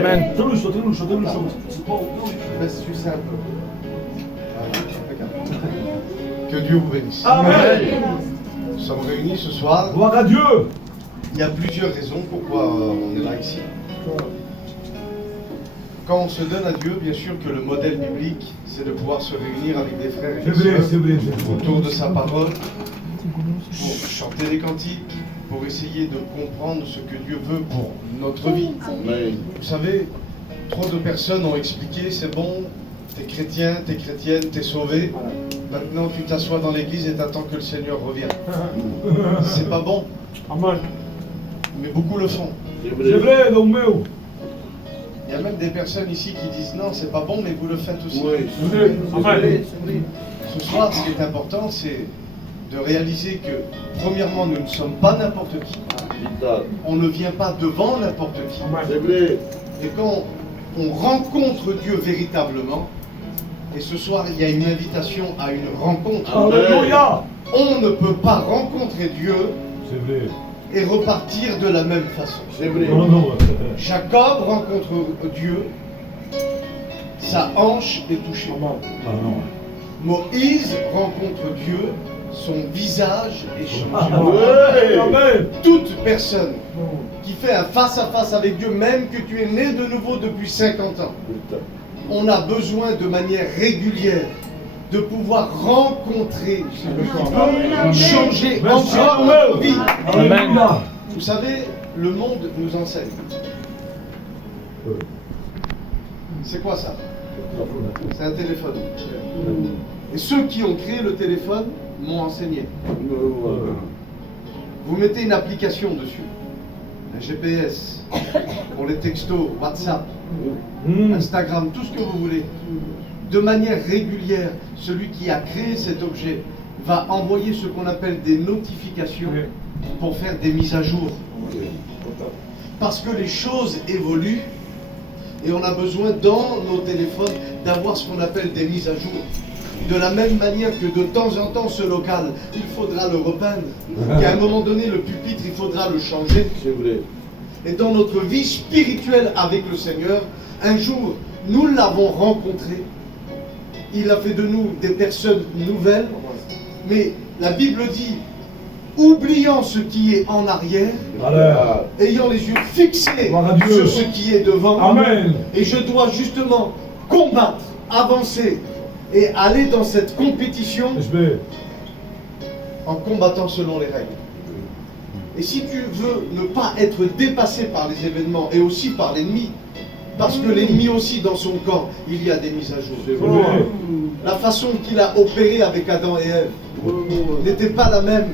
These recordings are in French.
Amen. Te luscio. Reste simple. Voilà, impeccable. Que Dieu vous bénisse. Amen. Nous sommes réunis ce soir. Gloire à Dieu. Il y a plusieurs raisons pourquoi on est là ici. Quand on se donne à Dieu, bien sûr que le modèle biblique, c'est de pouvoir se réunir avec des frères et C'est des vrai, sœurs c'est vrai. autour de sa parole, pour chanter des cantiques, pour essayer de comprendre ce que Dieu veut pour notre vie. Vous savez, trop de personnes ont expliqué, c'est bon, t'es chrétien, t'es chrétienne, t'es sauvé. Maintenant, tu t'assois dans l'église et t'attends que le Seigneur revienne. C'est pas bon, Amen. mais beaucoup le font. C'est vrai, donc meu. Il y a même des personnes ici qui disent non, c'est pas bon, mais vous le faites aussi. C'est vrai. Amen. Ce soir, ce qui est important, c'est de réaliser que, premièrement, nous ne sommes pas n'importe qui. On ne vient pas devant n'importe qui. Amen. Et quand on rencontre Dieu véritablement, et ce soir, il y a une invitation à une rencontre. Alléluia. On ne peut pas rencontrer Dieu C'est vrai. et repartir de la même façon. Non. Jacob rencontre Dieu, sa hanche est touchée. Ah non. Moïse rencontre Dieu, son visage est changé. Amen. Toute personne qui fait un face-à-face avec Dieu, même que tu es né de nouveau depuis 50 ans, on a besoin de manière régulière de pouvoir rencontrer celui qui peut changer encore notre vie. Amen. Vous savez, le monde nous enseigne. C'est quoi ça? C'est un téléphone. Et ceux qui ont créé le téléphone m'ont enseigné. Vous mettez une application dessus, un GPS, pour les textos, WhatsApp, Instagram, tout ce que vous voulez. De manière régulière, celui qui a créé cet objet va envoyer ce qu'on appelle des notifications pour faire des mises à jour. Parce que les choses évoluent et on a besoin dans nos téléphones d'avoir ce qu'on appelle des mises à jour. De la même manière que de temps en temps ce local, il faudra le repeindre. Qu'à un moment donné, le pupitre, il faudra le changer. C'est vrai. Et dans notre vie spirituelle avec le Seigneur, un jour, nous l'avons rencontré. Il a fait de nous des personnes nouvelles. Mais la Bible dit, oubliant ce qui est en arrière, ayant les yeux fixés Gloire à Dieu. sur ce qui est devant, Amen. et je dois justement combattre, avancer et aller dans cette compétition en combattant selon les règles. Et si tu veux ne pas être dépassé par les événements et aussi par l'ennemi, parce que l'ennemi aussi dans son camp, il y a des mises à jour. La façon qu'il a opéré avec Adam et Ève n'était pas la même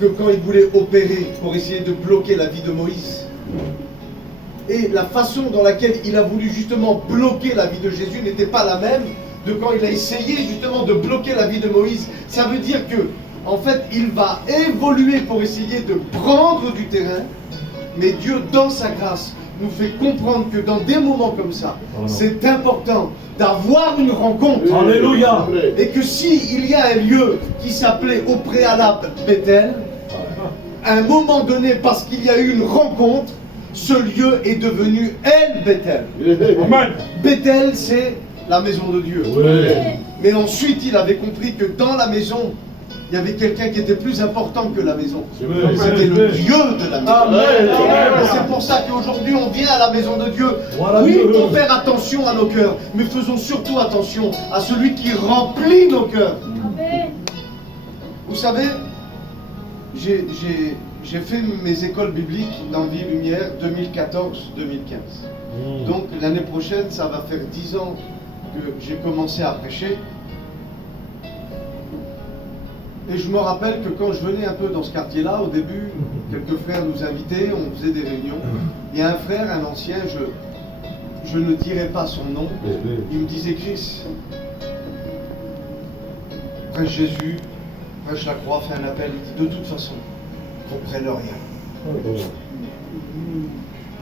que quand il voulait opérer pour essayer de bloquer la vie de Moïse. Et la façon dans laquelle il a voulu justement bloquer la vie de Jésus n'était pas la même de quand il a essayé justement de bloquer la vie de Moïse. Ça veut dire que, en fait, il va évoluer pour essayer de prendre du terrain, mais Dieu, dans sa grâce, nous fait comprendre que dans des moments comme ça, c'est important d'avoir une rencontre. Alléluia. Et que s'il y a un lieu qui s'appelait au préalable Bethel, à un moment donné, parce qu'il y a eu une rencontre, ce lieu est devenu El Bethel. Amen. Bethel, c'est la maison de Dieu. Mais ensuite, il avait compris que dans la maison, il y avait quelqu'un qui était plus important que la maison. C'était le Dieu de la maison. Et c'est pour ça qu'aujourd'hui, on vient à la maison de Dieu. Oui, pour faire attention à nos cœurs, mais faisons surtout attention à celui qui remplit nos cœurs. Vous savez, j'ai fait mes écoles bibliques dans Vie et Lumière 2014-2015. Donc l'année prochaine, ça va faire 10 ans que j'ai commencé à prêcher. Et je me rappelle que quand je venais un peu dans ce quartier-là, au début, quelques frères nous invitaient, on faisait des réunions. Il y a un frère, un ancien, je ne dirai pas son nom, il me disait, Chris, prêche Jésus, prêche la croix, fais un appel. Il dit, de toute façon, comprennent rien.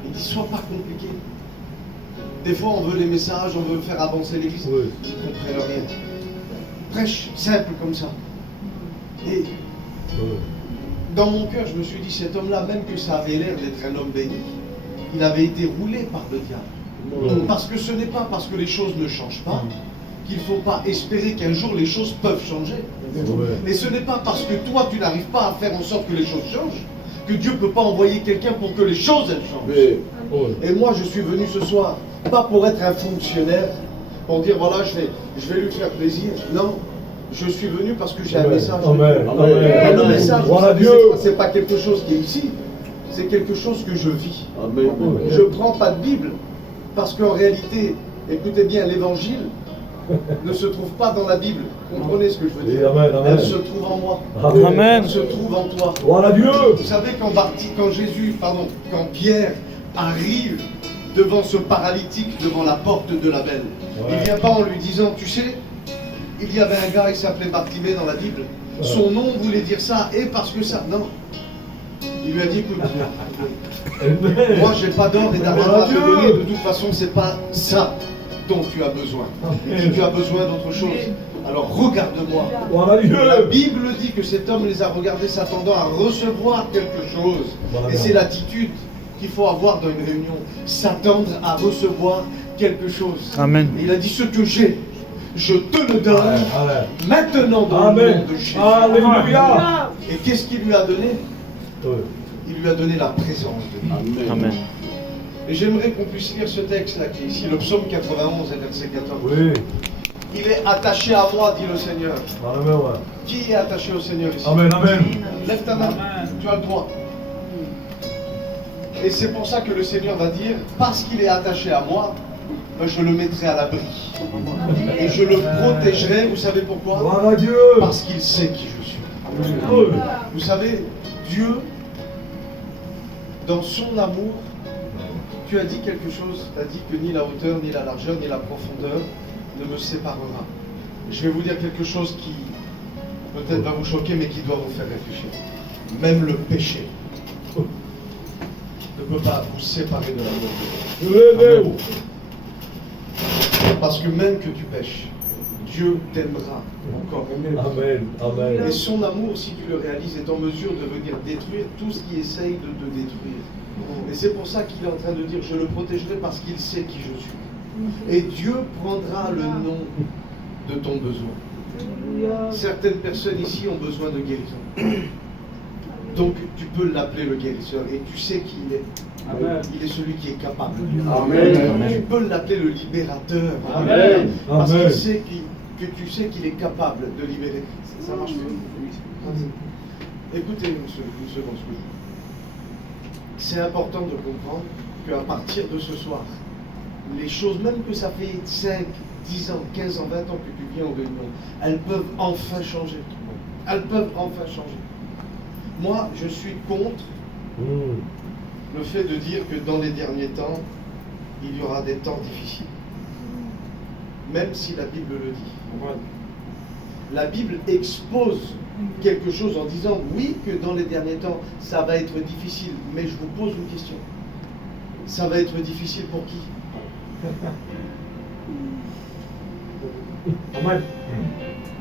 Il dit, sois pas compliqué. Des fois, on veut les messages, on veut faire avancer l'église. Ils ne comprennent rien. Prêche simple comme ça. Et dans mon cœur, je me suis dit, cet homme-là, même que ça avait l'air d'être un homme béni, il avait été roulé par le diable. Parce que ce n'est pas parce que les choses ne changent pas qu'il ne faut pas espérer qu'un jour les choses peuvent changer. Et ce n'est pas parce que toi tu n'arrives pas à faire en sorte que les choses changent que Dieu ne peut pas envoyer quelqu'un pour que les choses elles changent. Et moi je suis venu ce soir, pas pour être un fonctionnaire, pour dire voilà je vais lui faire plaisir. Non, je suis venu parce que j'ai un message. Et le message, c'est pas quelque chose qui est ici, c'est quelque chose que je vis. Je ne prends pas de Bible parce qu'en réalité, écoutez bien, l'évangile ne se trouve pas dans la Bible. Comprenez ce que je veux dire? Elle se trouve en moi. Amen. Elle se trouve en toi. Voilà Dieu. Vous savez quand Pierre arrive devant ce paralytique, devant la porte de la belle, il ne vient pas en lui disant, tu sais, il y avait un gars, il s'appelait Bartimée dans la Bible. Son nom voulait dire ça, et parce que ça. Non. Il lui a dit, écoute, moi j'ai pas d'or et d'argent à te donner, de toute façon c'est pas ça dont tu as besoin. Et si tu as besoin d'autre chose, alors regarde-moi. La Bible dit que cet homme les a regardés s'attendant à recevoir quelque chose. Et c'est l'attitude qu'il faut avoir dans une réunion, s'attendre à recevoir quelque chose. Amen. Et il a dit, ce que j'ai, je te le donne maintenant dans le nom de Jésus. Alléluia. Et qu'est-ce qu'il lui a donné? Il lui a donné la présence de Dieu. Amen. Et j'aimerais qu'on puisse lire ce texte-là qui est ici, le psaume 91 et verset 14. Oui. Il est attaché à moi, dit le Seigneur. Amen, ouais. Qui est attaché au Seigneur ici? Amen, amen. Lève ta main, tu as le droit. Et c'est pour ça que le Seigneur va dire, parce qu'il est attaché à moi, ben je le mettrai à l'abri. Et je le protégerai, vous savez pourquoi? Voilà Dieu. Parce qu'il sait qui je suis. Vous savez, Dieu, dans son amour, tu as dit quelque chose, tu as dit que ni la hauteur, ni la largeur, ni la profondeur ne me séparera. Je vais vous dire quelque chose qui peut-être va vous choquer, mais qui doit vous faire réfléchir. Même le péché ne peut pas vous séparer de l'amour de Dieu. Parce que même que tu pêches, Dieu t'aimera encore. Amen, amen. Et son amour, si tu le réalises, est en mesure de venir détruire tout ce qui essaye de te détruire. Et c'est pour ça qu'il est en train de dire, je le protégerai parce qu'il sait qui je suis. Et Dieu prendra le nom de ton besoin. Certaines personnes ici ont besoin de guérison. Donc tu peux l'appeler le guérisseur et tu sais qui il est. Amen. Il est celui qui est capable. Amen. Tu peux l'appeler le libérateur. Amen. Parce qu'il sait que tu sais qu'il est capable de libérer. Ça marche mieux. Écoutez une seconde ce que je dis. C'est important de comprendre qu'à partir de ce soir, les choses, même que ça fait 5, 10 ans, 15 ans, 20 ans que tu viens aux réunions, elles peuvent enfin changer. Elles peuvent enfin changer. Moi, je suis contre le fait de dire que dans les derniers temps, il y aura des temps difficiles. Même si la Bible le dit. La Bible expose quelque chose en disant oui que dans les derniers temps ça va être difficile, mais je vous pose une question. Ça va être difficile pour qui?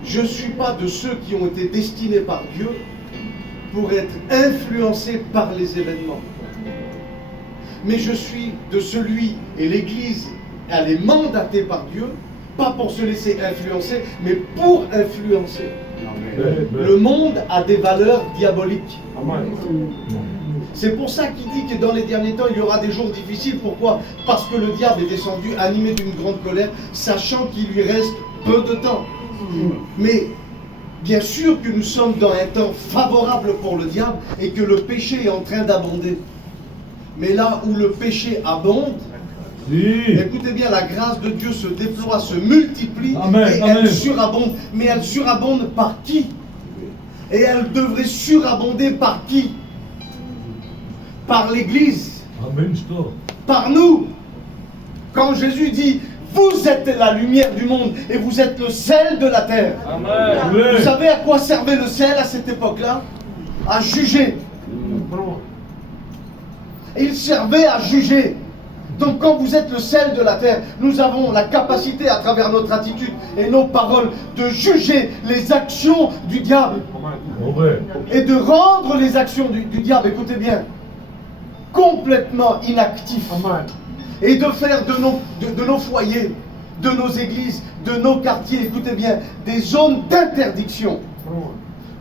Je ne suis pas de ceux qui ont été destinés par Dieu pour être influencés par les événements. Mais je suis de celui, et l'Église, elle est mandatée par Dieu, pas pour se laisser influencer, mais pour influencer. Le monde a des valeurs diaboliques. C'est pour ça qu'il dit que dans les derniers temps, il y aura des jours difficiles. Pourquoi? Parce que le diable est descendu, animé d'une grande colère, sachant qu'il lui reste peu de temps. Mais bien sûr que nous sommes dans un temps favorable pour le diable et que le péché est en train d'abonder. Mais là où le péché abonde, écoutez bien, la grâce de Dieu se déploie, se multiplie et elle surabonde. Mais elle surabonde par qui? Et elle devrait surabonder par qui? Par l'Église. Par nous. Quand Jésus dit, vous êtes la lumière du monde et vous êtes le sel de la terre. Amen. Vous savez à quoi servait le sel à cette époque-là? À juger. Il servait à juger. Donc quand vous êtes le sel de la terre, nous avons la capacité à travers notre attitude et nos paroles de juger les actions du diable et de rendre les actions du diable, écoutez bien, complètement inactifs. Amen. Et de faire de nos foyers, de nos églises, de nos quartiers, écoutez bien, des zones d'interdiction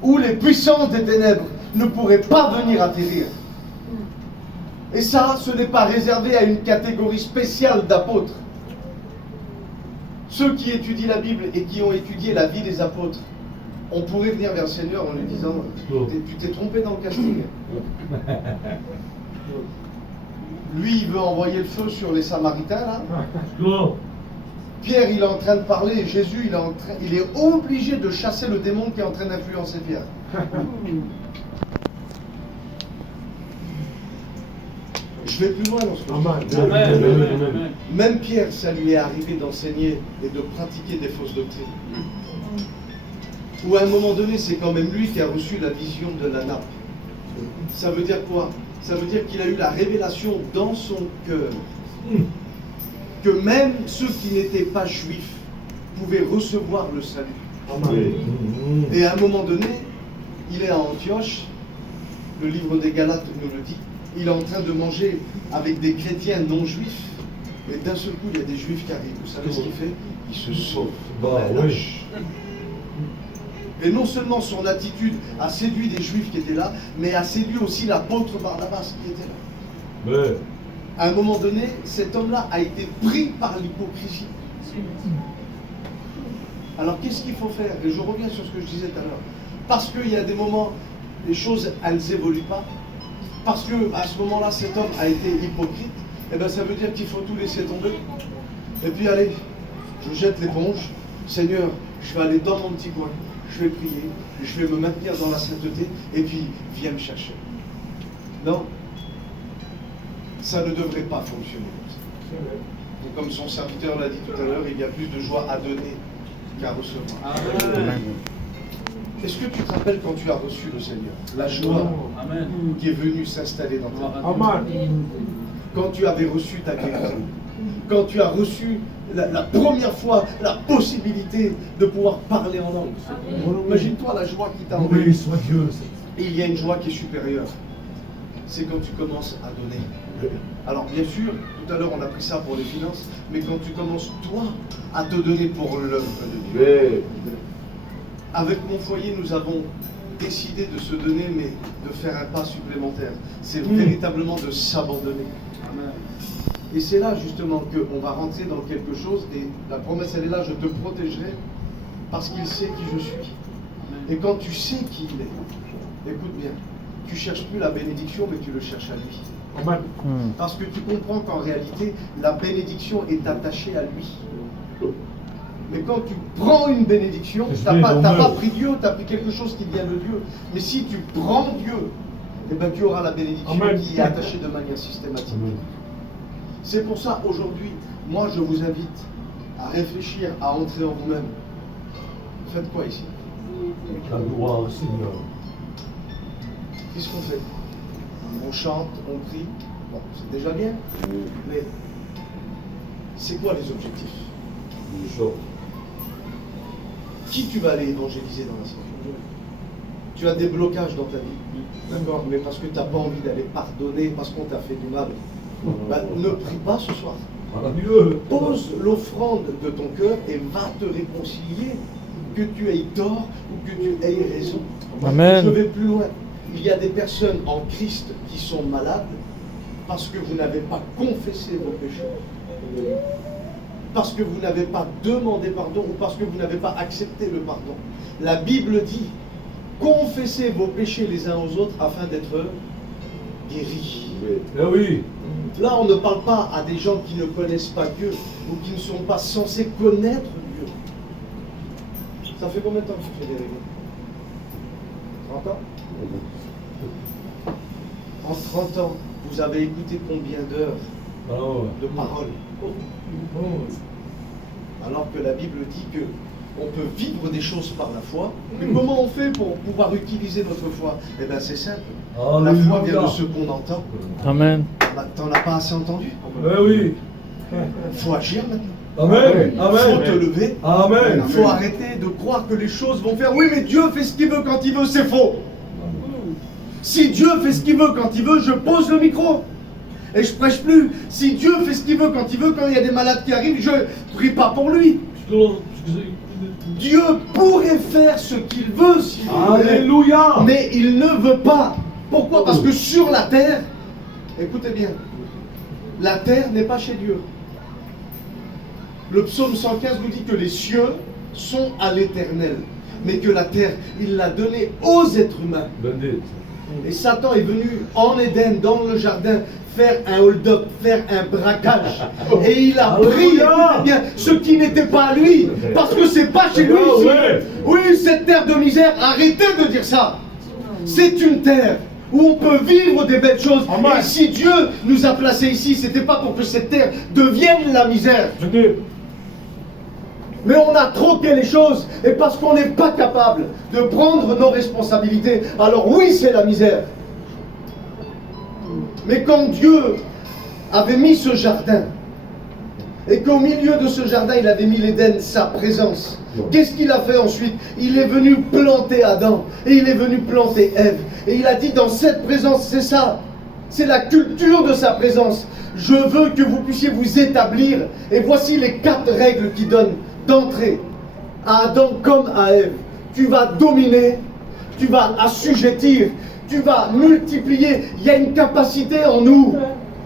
où les puissances des ténèbres ne pourraient pas venir atterrir. Et ça, ce n'est pas réservé à une catégorie spéciale d'apôtres. Ceux qui étudient la Bible et qui ont étudié la vie des apôtres, on pourrait venir vers le Seigneur en lui disant « Tu t'es trompé dans le casting. » Lui, il veut envoyer le feu sur les Samaritains, là. Pierre, il est en train de parler, et Jésus, il est obligé de chasser le démon qui est en train d'influencer Pierre. Je vais plus loin dans ce que je dis. Même Pierre, ça lui est arrivé d'enseigner et de pratiquer des fausses doctrines. Ou à un moment donné, c'est quand même lui qui a reçu la vision de la nappe. Ça veut dire quoi? Ça veut dire qu'il a eu la révélation dans son cœur que même ceux qui n'étaient pas juifs pouvaient recevoir le salut. Et à un moment donné, il est à Antioche, le livre des Galates nous le dit, il est en train de manger avec des chrétiens non juifs, et d'un seul coup, il y a des juifs qui arrivent. Vous savez ce qu'il fait? Il se sauve. Et non seulement son attitude a séduit des juifs qui étaient là, mais a séduit aussi l'apôtre Barnabas qui était là. À un moment donné, cet homme-là a été pris par l'hypocrisie. Alors qu'est-ce qu'il faut faire? Et je reviens sur ce que je disais tout à l'heure. Parce qu'il y a des moments, les choses, elles n'évoluent pas. Parce qu'à ce moment-là, cet homme a été hypocrite. Et bien ça veut dire qu'il faut tout laisser tomber. Et puis allez, je jette l'éponge. Seigneur, je vais aller dans mon petit coin. Je vais prier. Je vais me maintenir dans la sainteté. Et puis, viens me chercher. Non. Ça ne devrait pas fonctionner comme ça. Et comme son serviteur l'a dit tout à l'heure, il y a plus de joie à donner qu'à recevoir. Amen. Est-ce que tu te rappelles quand tu as reçu le Seigneur? La joie qui est venue s'installer dans ta vie. Quand tu avais reçu ta guérison. Quand tu as reçu la première fois la possibilité de pouvoir parler en langue. Imagine-toi la joie qui t'a envahi. Et il y a une joie qui est supérieure. C'est quand tu commences à donner. Alors bien sûr, tout à l'heure on a pris ça pour les finances, mais quand tu commences toi à te donner pour l'œuvre de Dieu. Avec mon foyer, nous avons décidé de se donner, mais de faire un pas supplémentaire. C'est véritablement de s'abandonner. Et c'est là justement qu'on va rentrer dans quelque chose, et la promesse elle est là, je te protégerai, parce qu'il sait qui je suis. Et quand tu sais qui il est, écoute bien, tu ne cherches plus la bénédiction, mais tu le cherches à lui. Parce que tu comprends qu'en réalité, la bénédiction est attachée à lui. Mais quand tu prends une bénédiction, tu n'as pas pris Dieu, tu as pris quelque chose qui vient de Dieu. Mais si tu prends Dieu, eh ben, tu auras la bénédiction qui est attachée de manière systématique. C'est pour ça, aujourd'hui, moi je vous invite à réfléchir, à entrer en vous-même. Faites quoi ici? La gloire au Seigneur. Qu'est-ce qu'on fait? On chante, on prie. Bon, c'est déjà bien. Mais c'est quoi les objectifs? Qui tu vas aller évangéliser dans la société? Tu as des blocages dans ta vie. D'accord? Mais parce que tu n'as pas envie d'aller pardonner, parce qu'on t'a fait du mal. Ben, ne prie pas ce soir. Pose l'offrande de ton cœur et va te réconcilier, que tu aies tort ou que tu aies raison. Amen. Je vais plus loin. Il y a des personnes en Christ qui sont malades parce que vous n'avez pas confessé vos péchés. Parce que vous n'avez pas demandé pardon ou parce que vous n'avez pas accepté le pardon. La Bible dit, confessez vos péchés les uns aux autres afin d'être guéris. Oui. Là, on ne parle pas à des gens qui ne connaissent pas Dieu ou qui ne sont pas censés connaître Dieu. Ça fait combien de temps que tu fais des réunions? 30 ans? En 30 ans, vous avez écouté combien d'heures de paroles? Alors que la Bible dit que on peut vivre des choses par la foi. Mais comment on fait pour pouvoir utiliser notre foi? Eh bien c'est simple. La foi vient de ce qu'on entend. Amen. T'en as pas assez entendu? Oui. Il faut agir maintenant. Amen. Il faut te lever. Amen. Il faut arrêter de croire que les choses vont faire. Oui, mais Dieu fait ce qu'il veut quand il veut, c'est faux. Si Dieu fait ce qu'il veut quand il veut, je pose le micro. Et je prêche plus. Si Dieu fait ce qu'il veut quand il veut, quand il y a des malades qui arrivent, je prie pas pour lui. Dieu pourrait faire ce qu'il veut s'il voulait. Alléluia. Mais il ne veut pas. Pourquoi? Parce que sur la terre, écoutez bien, la terre n'est pas chez Dieu. Le psaume 115 nous dit que les cieux sont à l'Éternel, mais que la terre, il l'a donnée aux êtres humains. Et Satan est venu en Éden, dans le jardin, faire un hold-up, faire un braquage. Et il a pris, écoutez bien, ce qui n'était pas à lui, parce que c'est pas chez lui ici. Oui, cette terre de misère, arrêtez de dire ça. C'est une terre où on peut vivre des belles choses. Et si Dieu nous a placés ici, c'était pas pour que cette terre devienne la misère. Mais on a troqué les choses, et parce qu'on n'est pas capable de prendre nos responsabilités, alors oui, c'est la misère. Mais quand Dieu avait mis ce jardin, et qu'au milieu de ce jardin, il avait mis l'Éden, sa présence, qu'est-ce qu'il a fait ensuite? Il est venu planter Adam, et il est venu planter Ève. Et il a dit, dans cette présence, c'est ça, c'est la culture de sa présence. Je veux que vous puissiez vous établir, et voici les 4 règles qu'il donne d'entrée à Adam comme à Ève. Tu vas dominer, tu vas assujettir, tu vas multiplier. Il y a une capacité en nous.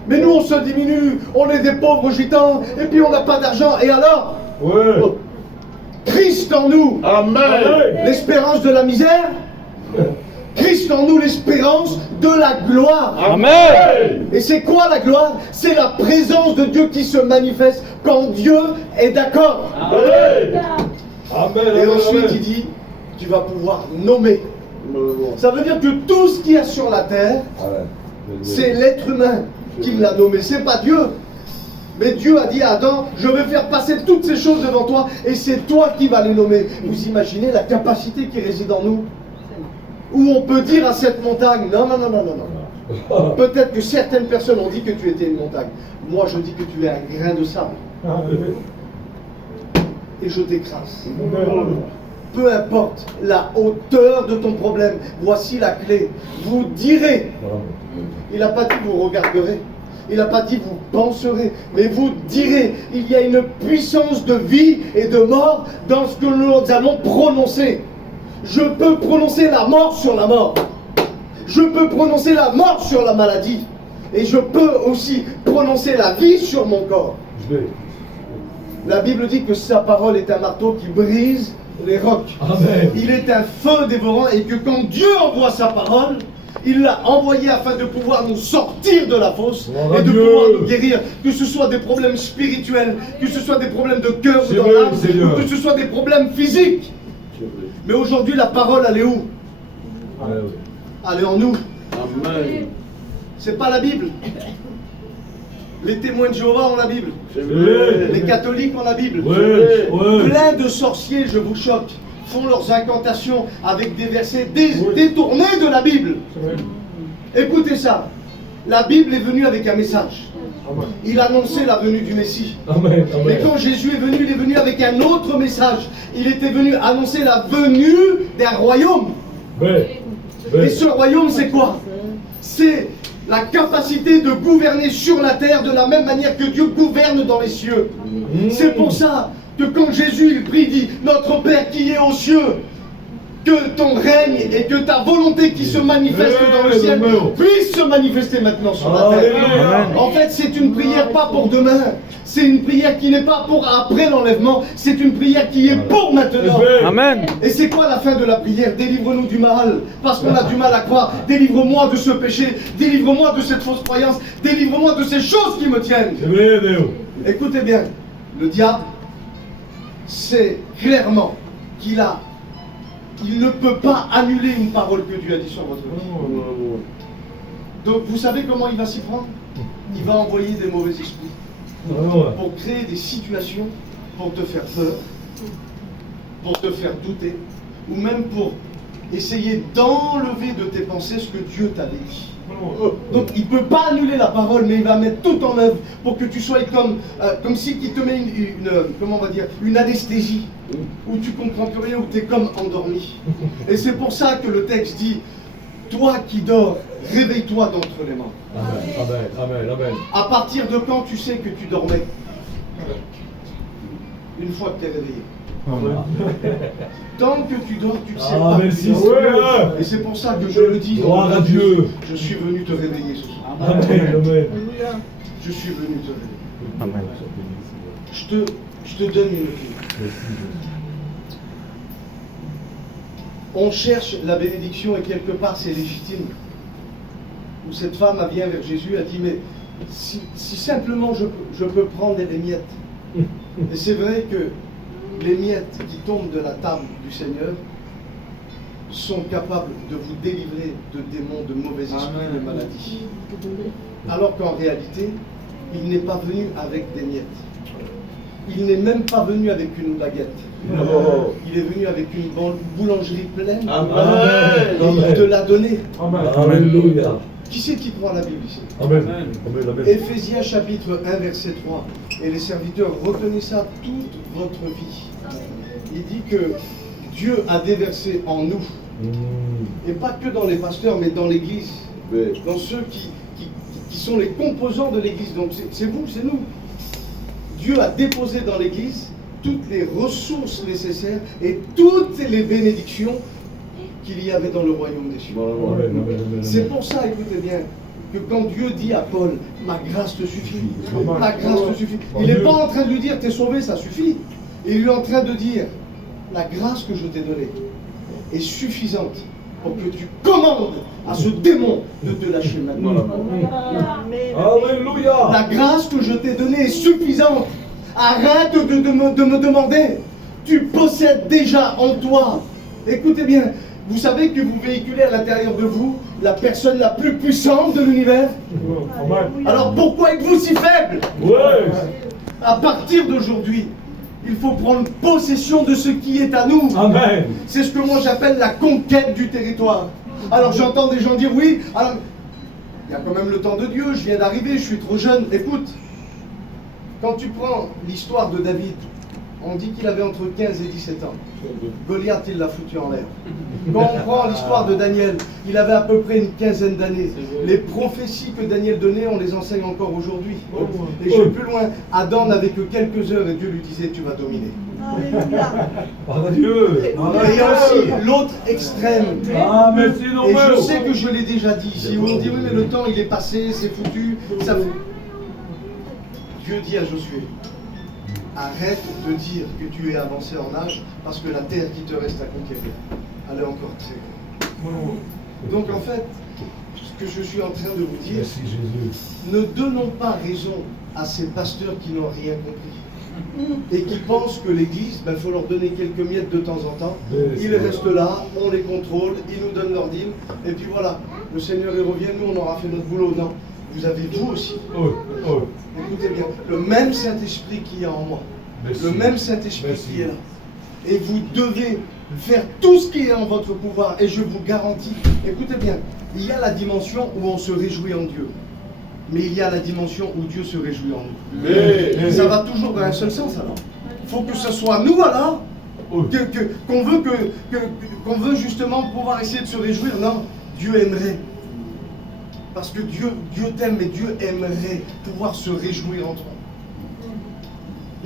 Mais nous, on se diminue, on est des pauvres gitans, et puis on n'a pas d'argent. Et alors? Christ en nous. Amen. L'espérance de la misère. Christ en nous, l'espérance de la gloire. Amen. Et c'est quoi la gloire? C'est la présence de Dieu qui se manifeste quand Dieu est d'accord. Amen. Amen. Et ensuite il dit, tu vas pouvoir nommer. Ça veut dire que tout ce qu'il y a sur la terre, c'est l'être humain qui l'a nommé, c'est pas Dieu. Mais Dieu a dit à Adam, je vais faire passer toutes ces choses devant toi, et c'est toi qui vas les nommer. Vous imaginez la capacité qui réside en nous? Où on peut dire à cette montagne, non, non, non, non, non, non. Peut-être que certaines personnes ont dit que tu étais une montagne. Moi, je dis que tu es un grain de sable. Et je t'écrase. Peu importe la hauteur de ton problème, voici la clé. Vous direz. Il n'a pas dit vous regarderez. Il n'a pas dit vous penserez. Mais vous direz. Il y a une puissance de vie et de mort dans ce que nous allons prononcer. Je peux prononcer la mort sur la mort. Je peux prononcer la mort sur la maladie. Et je peux aussi prononcer la vie sur mon corps. La Bible dit que sa parole est un marteau qui brise les rocs. Amen. Il est un feu dévorant, et que quand Dieu envoie sa parole, il l'a envoyé afin de pouvoir nous sortir de la fosse et de pouvoir nous guérir, que ce soit des problèmes spirituels, que ce soit des problèmes de cœur ou dans l'âme, ou que ce soit des problèmes physiques. Mais aujourd'hui, la parole, elle est où? Elle est en nous. Amen. C'est pas la Bible. Les témoins de Jéhovah ont la Bible. Les catholiques ont la Bible. Plein de sorciers, je vous choque, font leurs incantations avec des versets détournés de la Bible. Écoutez ça. La Bible est venue avec un message. Il annonçait la venue du Messie. Mais quand Jésus est venu, il est venu avec un autre message. Il était venu annoncer la venue d'un royaume. Et ce royaume, c'est quoi? C'est la capacité de gouverner sur la terre de la même manière que Dieu gouverne dans les cieux. C'est pour ça que quand Jésus il prie, il dit, notre Père qui est aux cieux, que ton règne et que ta volonté qui se manifeste dans le ciel puisse se manifester maintenant sur la terre. Amen. En fait, c'est une prière pas pour demain. C'est une prière qui n'est pas pour après l'enlèvement. C'est une prière qui est pour maintenant. Amen. Et c'est quoi la fin de la prière? Délivre-nous du mal, parce qu'on a du mal à croire. Délivre-moi de ce péché. Délivre-moi de cette fausse croyance. Délivre-moi de ces choses qui me tiennent. Écoutez bien, le diable sait clairement qu'il ne peut pas annuler une parole que Dieu a dit sur votre vie. Donc vous savez comment il va s'y prendre? Il va envoyer des mauvais esprits pour créer des situations pour te faire peur, pour te faire douter, ou même pour essayer d'enlever de tes pensées ce que Dieu t'avait dit. Donc il ne peut pas annuler la parole, mais il va mettre tout en œuvre pour que tu sois comme si il te met comment on va dire, une anesthésie, où tu comprends plus rien, où tu es comme endormi. Et c'est pour ça que le texte dit, Toi qui dors, réveille-toi d'entre les morts. Amen. Amen. Amen. À partir de quand tu sais que tu dormais? Une fois que tu es réveillé. Tant que tu dors, tu ne sais pas. Merci Seigneur. Et c'est pour ça que je le dis. Gloire à Dieu. Je suis venu te réveiller ce soir. Amen. Amen. Je suis venu te réveiller. Amen. Je te donne une clé. On cherche la bénédiction et quelque part c'est légitime. Où cette femme elle vient vers Jésus, elle dit mais si simplement je peux prendre les miettes. Et c'est vrai que les miettes qui tombent de la table du Seigneur sont capables de vous délivrer de démons, de mauvais esprits, de maladies. Alors qu'en réalité, il n'est pas venu avec des miettes. Il n'est même pas venu avec une baguette. Il est venu avec une boulangerie pleine. Amen. Et il te l'a donné. Alléluia. Qui c'est qui croit à la Bible ici? Amen. Amen. Amen. Éphésiens chapitre 1 verset 3. Et les serviteurs, retenez ça toute votre vie. Il dit que Dieu a déversé en nous, et pas que dans les pasteurs, mais dans l'Église, dans ceux qui sont les composants de l'Église. Donc c'est vous, c'est nous. Dieu a déposé dans l'Église toutes les ressources nécessaires et toutes les bénédictions qu'il y avait dans le royaume des cieux. C'est pour ça, écoutez bien, que quand Dieu dit à Paul, ma grâce te suffit, ma grâce te suffit, il n'est pas en train de lui dire, t'es sauvé, ça suffit. Il est en train de dire, la grâce que je t'ai donnée est suffisante pour que tu commandes à ce démon de te lâcher maintenant. Alléluia. La grâce que je t'ai donnée est suffisante. Arrête de me demander. Tu possèdes déjà en toi. Écoutez bien, vous savez que vous véhiculez à l'intérieur de vous la personne la plus puissante de l'univers. Alors pourquoi êtes-vous si faible? À partir d'aujourd'hui, il faut prendre possession de ce qui est à nous. Amen. C'est ce que moi j'appelle la conquête du territoire. Alors j'entends des gens dire oui, alors il y a quand même le temps de Dieu, je viens d'arriver, je suis trop jeune. Écoute, quand tu prends l'histoire de David, on dit qu'il avait entre 15 et 17 ans. Goliath, il l'a foutu en l'air. Quand on prend l'histoire de Daniel, il avait à peu près une quinzaine d'années. Les prophéties que Daniel donnait, on les enseigne encore aujourd'hui. Et je vais plus loin, Adam n'avait que quelques heures et Dieu lui disait, tu vas dominer. Par Dieu. Et il y a aussi l'autre extrême. Ah, merci, Et je sais que je l'ai déjà dit ici, où on dit oui mais le temps il est passé, c'est foutu, ça fout. Dieu dit à Josué, arrête de dire que tu es avancé en âge parce que la terre qui te reste à conquérir, elle est encore très grande. Donc en fait, ce que je suis en train de vous dire, Merci Jésus. ne donnons pas raison à ces pasteurs qui n'ont rien compris et qui pensent que l'église, il faut leur donner quelques miettes de temps en temps. Ils restent là, on les contrôle, ils nous donnent leur dîme, et puis voilà, le Seigneur il revient, nous on aura fait notre boulot. Non, vous avez vous aussi. Écoutez bien, le même Saint-Esprit qui est en moi, le même Saint-Esprit qui est là. Et vous devez faire tout ce qui est en votre pouvoir, et je vous garantis, écoutez bien, il y a la dimension où on se réjouit en Dieu. Mais il y a la dimension où Dieu se réjouit en nous. Mais ça va toujours dans un seul sens alors. Il faut que ce soit nous alors qu'on veut justement pouvoir essayer de se réjouir. Non, Dieu aimerait. Parce que Dieu t'aime, mais Dieu aimerait pouvoir se réjouir en toi.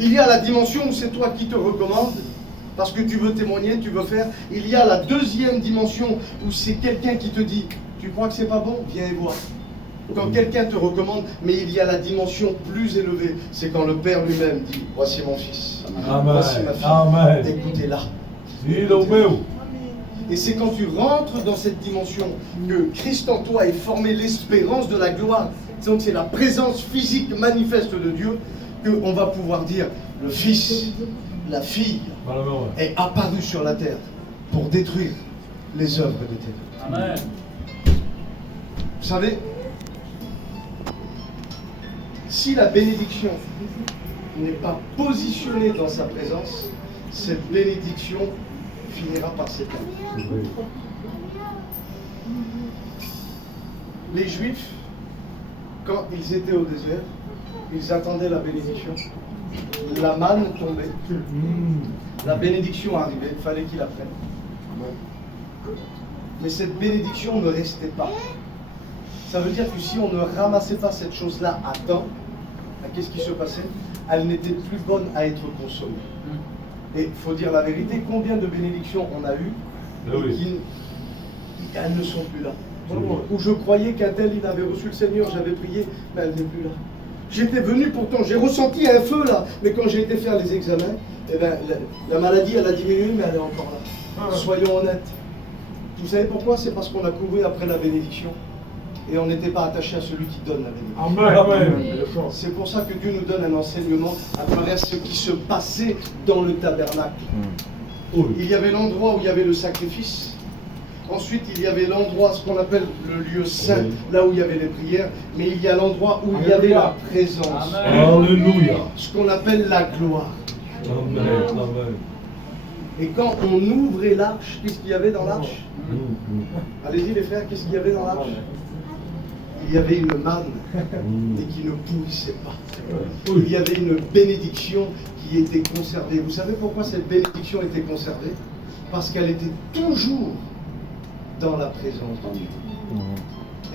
Il y a la dimension où c'est toi qui te recommandes, parce que tu veux témoigner, tu veux faire. Il y a la deuxième dimension où c'est quelqu'un qui te dit, tu crois que c'est pas bon? Viens et vois. Quand quelqu'un te recommande, mais il y a la dimension plus élevée, c'est quand le Père lui-même dit, voici mon fils, voici ma fille, Amen. écoutez-la. Et c'est quand tu rentres dans cette dimension que Christ en toi est formé l'espérance de la gloire, donc c'est la présence physique manifeste de Dieu, qu'on va pouvoir dire, le Fils, la fille est apparu sur la terre pour détruire les œuvres de ténèbres. Amen. Vous savez, si la bénédiction n'est pas positionnée dans sa présence, cette bénédiction finira par s'éteindre. Les Juifs, quand ils étaient au désert, ils attendaient la bénédiction. La manne tombait. La bénédiction arrivait, il fallait qu'ils la prennent. Mais cette bénédiction ne restait pas. Ça veut dire que si on ne ramassait pas cette chose-là à temps, qu'est-ce qui se passait? Elle n'était plus bonne à être consommée. Et il faut dire la vérité, combien de bénédictions on a eues et qui elles ne sont plus là. Où je croyais qu'un tel, il avait reçu le Seigneur, j'avais prié, mais elle n'est plus là. J'étais venu pourtant, j'ai ressenti un feu là, mais quand j'ai été faire les examens, eh ben, la maladie, elle a diminué, mais elle est encore là. Soyons honnêtes. Vous savez pourquoi? C'est parce qu'on a couru après la bénédiction. Et on n'était pas attaché à celui qui donne la bénédiction. Amen. C'est pour ça que Dieu nous donne un enseignement à travers ce qui se passait dans le tabernacle. Il y avait l'endroit où il y avait le sacrifice. Ensuite, il y avait l'endroit, ce qu'on appelle le lieu saint, là où il y avait les prières. Mais il y a l'endroit où il y avait la présence. Alléluia. Ce qu'on appelle la gloire. Amen. Et quand on ouvrait l'arche, qu'est-ce qu'il y avait dans l'arche? Allez-y les frères, qu'est-ce qu'il y avait dans l'arche? Il y avait une manne et qui ne pourrissait pas. Il y avait une bénédiction qui était conservée. Vous savez pourquoi cette bénédiction était conservée? Parce qu'elle était toujours dans la présence de Dieu.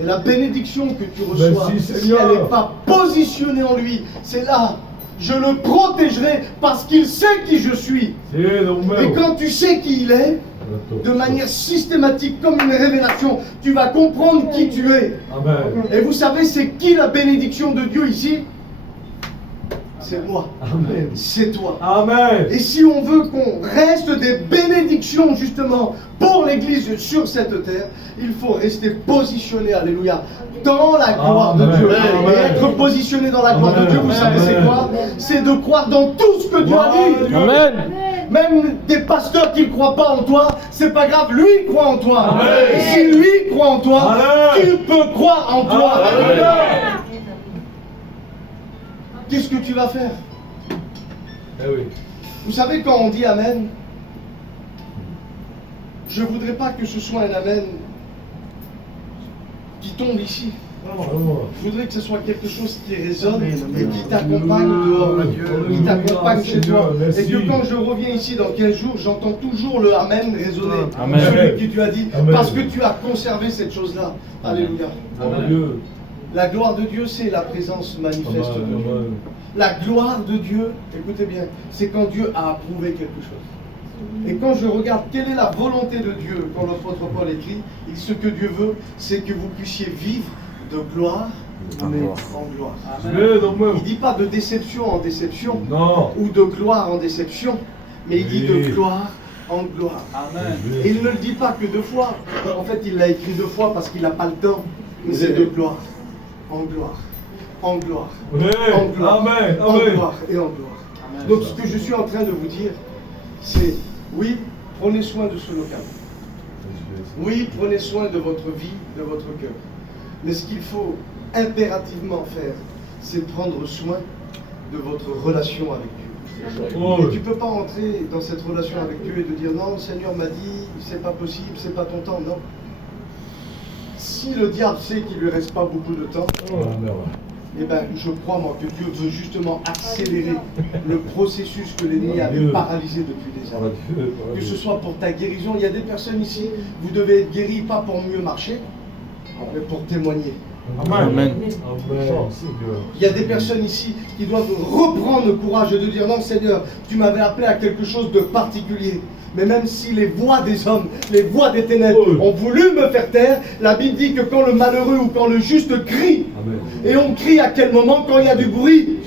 Et la bénédiction que tu reçois, si elle n'est pas positionnée en lui, c'est là. Je le protégerai parce qu'il sait qui je suis. Et quand tu sais qui il est, de manière systématique, comme une révélation, tu vas comprendre qui tu es. Amen. Et vous savez, c'est qui la bénédiction de Dieu ici? C'est moi. Amen. C'est toi. Amen. Et si on veut qu'on reste des bénédictions justement pour l'Église sur cette terre, il faut rester positionné, alléluia, dans la gloire de Dieu. Et être positionné dans la gloire de Dieu, vous savez c'est quoi? C'est de croire dans tout ce que Dieu a dit. Amen. Même des pasteurs qui ne croient pas en toi, c'est pas grave, lui croit en toi. Amen. Et si lui croit en toi, Amen. tu peux croire en toi. Amen. Qu'est-ce que tu vas faire? Eh oui. Vous savez, quand on dit Amen, je ne voudrais pas que ce soit un Amen qui tombe ici. Je voudrais que ce soit quelque chose qui résonne et qui t'accompagne dehors, qui t'accompagne chez toi. Et que quand je reviens ici dans 15 jours, j'entends toujours le Amen résonner. Amen. Celui que tu as dit, Amen. parce que tu as conservé cette chose-là. Alléluia. Amen. La gloire de Dieu, c'est la présence manifeste de Dieu. La gloire de Dieu, écoutez bien, c'est quand Dieu a approuvé quelque chose. Et quand je regarde quelle est la volonté de Dieu, quand l'apôtre Paul écrit, ce que Dieu veut, c'est que vous puissiez vivre de gloire en gloire. Il ne dit pas de déception en déception, Non. ou de gloire en déception, mais il dit de gloire en gloire. Amen. Et il ne le dit pas que 2 fois. En fait, il l'a écrit 2 fois parce qu'il n'a pas le temps. Mais c'est de gloire en gloire, en gloire, en gloire, Amen. en Amen. gloire et en gloire. Donc ce que je suis en train de vous dire, c'est oui, prenez soin de ce local. Oui, prenez soin de votre vie, de votre cœur. Mais ce qu'il faut impérativement faire, c'est prendre soin de votre relation avec Dieu. Et tu ne peux pas entrer dans cette relation avec Dieu et de dire non, le Seigneur m'a dit, c'est pas possible, c'est pas ton temps, non. Si le diable sait qu'il ne lui reste pas beaucoup de temps, eh ben, je crois moi que Dieu veut justement accélérer le processus que l'ennemi avait paralysé depuis des années. Que ce soit pour ta guérison, il y a des personnes ici, vous devez être guéris pas pour mieux marcher, mais pour témoigner. Amen. Il y a des personnes ici qui doivent reprendre le courage de dire non Seigneur, tu m'avais appelé à quelque chose de particulier. Mais même si les voix des hommes, les voix des ténèbres ont voulu me faire taire, la Bible dit que quand le malheureux ou quand le juste crie, et on crie à quel moment? Quand il y a du bruit.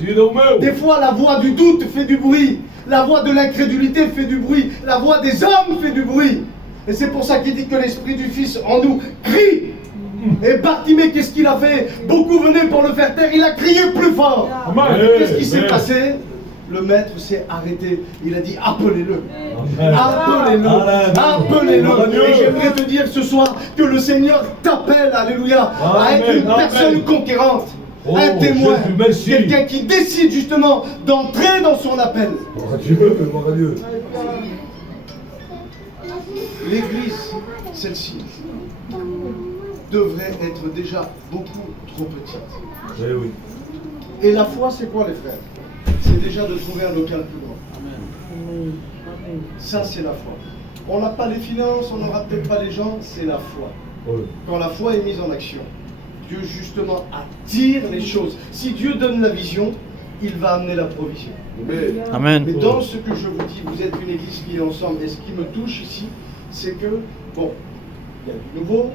Des fois la voix du doute fait du bruit, la voix de l'incrédulité fait du bruit, la voix des hommes fait du bruit. Et c'est pour ça qu'il dit que l'Esprit du Fils en nous crie. Et Bartimée, qu'est-ce qu'il a fait? Beaucoup venaient pour le faire taire, il a crié plus fort. Qu'est-ce qui s'est passé? Le maître s'est arrêté, il a dit appelez-le, appelez-le, appelez-le. Et j'aimerais te dire ce soir que le Seigneur t'appelle, alléluia, à être une personne conquérante, un témoin, quelqu'un qui décide justement d'entrer dans son appel. L'église, celle-ci, devrait être déjà beaucoup trop petite. Et la foi, c'est quoi les frères? C'est déjà de trouver un local plus grand. Ça, c'est la foi. On n'a pas les finances, on n'aura peut-être pas les gens, c'est la foi. Ouais. Quand la foi est mise en action, Dieu justement attire les choses. Si Dieu donne la vision, il va amener la provision. Mais Amen. dans ce que je vous dis, vous êtes une église qui est ensemble. Et ce qui me touche ici, c'est que, bon, il y a du nouveau,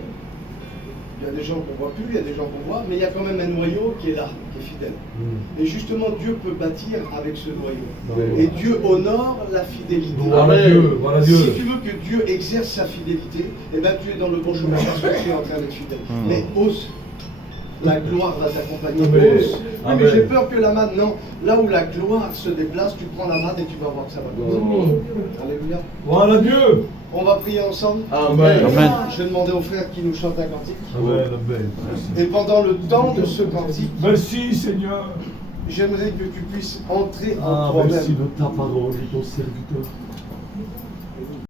il y a des gens qu'on voit plus, il y a des gens qu'on voit, mais il y a quand même un noyau qui est là, qui est fidèle. Et justement, Dieu peut bâtir avec ce noyau. Et Dieu honore la fidélité. Voilà Dieu, voilà Dieu. Si tu veux que Dieu exerce sa fidélité, eh ben, tu es dans le bon chemin parce que tu es en train d'être fidèle. Mais ose. La gloire va t'accompagner. Amen. Ose. Oui, mais Amen. j'ai peur que la manne, non. Là où la gloire se déplace, tu prends la manne et tu vas voir que ça va commencer. Alléluia. Voilà Dieu. On va prier ensemble. Amen. Amen. Je vais demander aux frères qui nous chantent un cantique. Amen, amen. Et pendant le temps de ce cantique, Merci Seigneur. j'aimerais que tu puisses entrer en Ah, merci toi-même. de ta parole, ton serviteur.